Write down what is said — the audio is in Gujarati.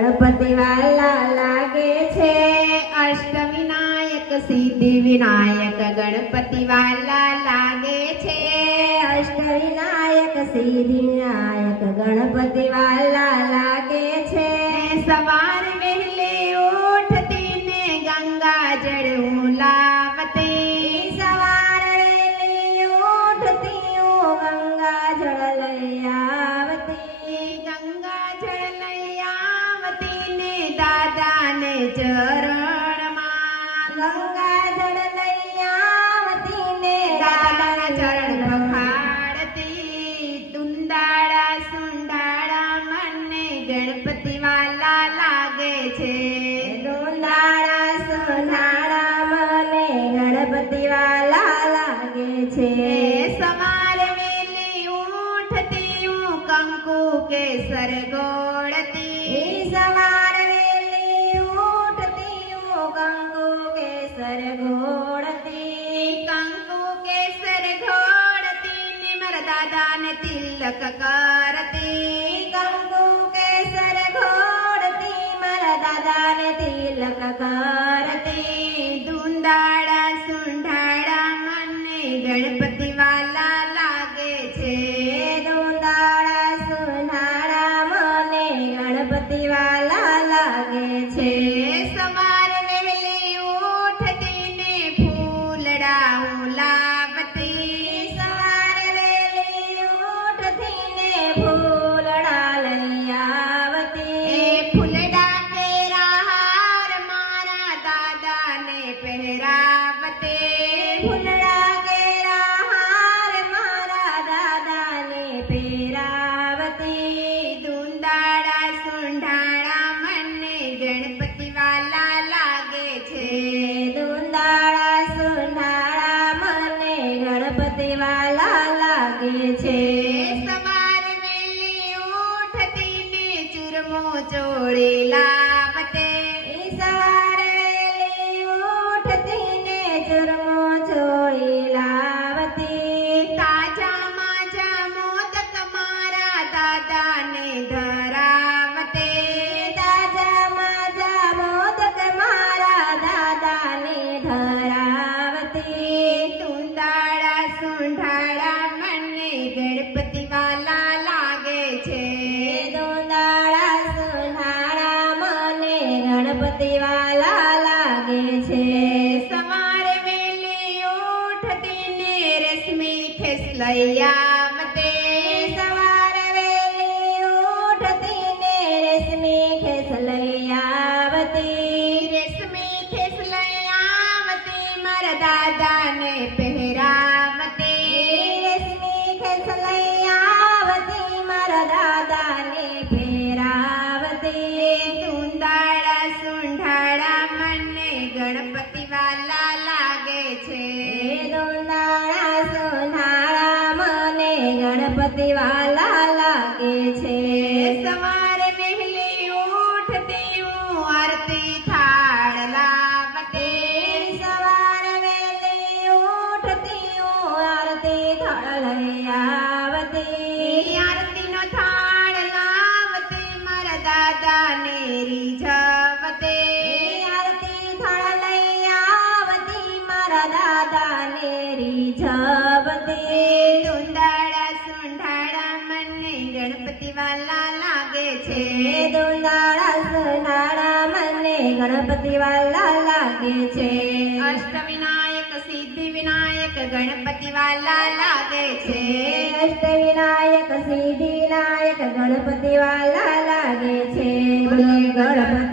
ગણપતિ વાલા લાગે છે. અષ્ટવિનાયક સિદ્ધિ વિનાયક ગણપતિ વાલા લાગે છે. અષ્ટવિનાયક સિદ્ધિ વિનાયક ગણપતિ વાલા લાગે છે. સવાર વહેલી ઉઠતી ને ગંગા જળ હું લાવતી. સવાર વહેલી ઉઠતી હું ગંગા જળ લઈ આવતી. ગંગા જળ લઈ આવતી ને દાદાને ચરણમાં. ગંગા જળ લઈ આવતી ને દાદાના ચરણ પખાડતી. દુંદાળા સુંડાળા મને ગણપતિ વાલા લાગે છે. દુંદાળા સુંધાળા મને ગણપતિ વાલા લાગે છે. સવારે વેલી ઉઠતી હું કંકુ કેસર ગોળતી. સવાર વેલી ઉઠતી હું કંકુ કેસર ઘોળતી. કંકુ કેસર ઘોળતી ને મારા દાદાને તિલક કરતી. કંકુ કેસર ઘોળતી મારા દાદાને તિલક કરતી. દુંદાળા સુંઢાળા મને ગણપતિ વાલા લાગે છે. દુંદાળા સુંધાળા મને ગણપતિ વાલા લાગે છે. સવારે વહેલી ઉઠતી ને ફૂલડા હું લાવતી. સવારે વેલી ઉઠતી ને ફૂલડા લઈ આવતી. એ ફૂલડા કેરા હાર મારા દાદાને પહેરાવતે. ફૂલડા કેરા હાર મારા દાદાને પહેરાવતી. દુંદાળા સુંઢાળા મને ગણપતિ વાલા લાગે છે. દુંદાળા સુંધાળા મને ગણપતિ વાલા લાગે છે. સવારે વહેલી ઉઠતી ને ચૂરમો ચોળી લાવતે. સવારે વેલી ઉઠતી ને ચૂરમો ચોળી લાવતી. તાજા માજા મોદક મારા દાદાને ધરાવતે. તાજા માજા મોદક મારા દાદાને ધરાવતી. દુંદાળા સુંઢાળા મને ગણપતિ વાલા લાગે છે. દુંદાળા સુંધાળા મને ગણપતિ વાલા લાગે છે. સવારે વેલી ઉઠતી ને રેશમી ખેસ લઈ આવતે. સવારે વેલી ઉઠતી ને રેશમી ખેસ લઈ આવતી. રેશમી ખેસ લઈ આવતી મારા દાદાને પહેરાવતે. રેશમી ખેસ લઈ આવતી મારા દાદાને પહેરાવતી. દુંદાળા સુંઢાળા મને ગણપતિ વાલા લાગે છે. દુંદાળા સુંધાળા મને ગણપતિ વાલા લાગે છે. સવારે વહેલી ઉઠતી હું આરતી થાળ લાવતે. સવારે વેલી ઉઠતી હું આરતી થાળ લઈ આવતી. આરતીનો થાળ લાવતી મારા દાદાને રીઝવતે. આરતી થાળ લઈ આવતી મારા દાદાને રીઝવતી. દુંદાળા સુંઢાળા મને ગણપતિ વાલા લાગે છે. દુંદાળા સુંધાળા મને ગણપતિ વાલા લાગે છે. અષ્ટવિનાયક સિદ્ધિ વિનાયક ગણપતિ વાલા લાગે છે. અષ્ટવિનાયક સિદ્ધિ વિનાયક ગણપતિ વાલા લાગે છે. બોલીએ ગણપતિ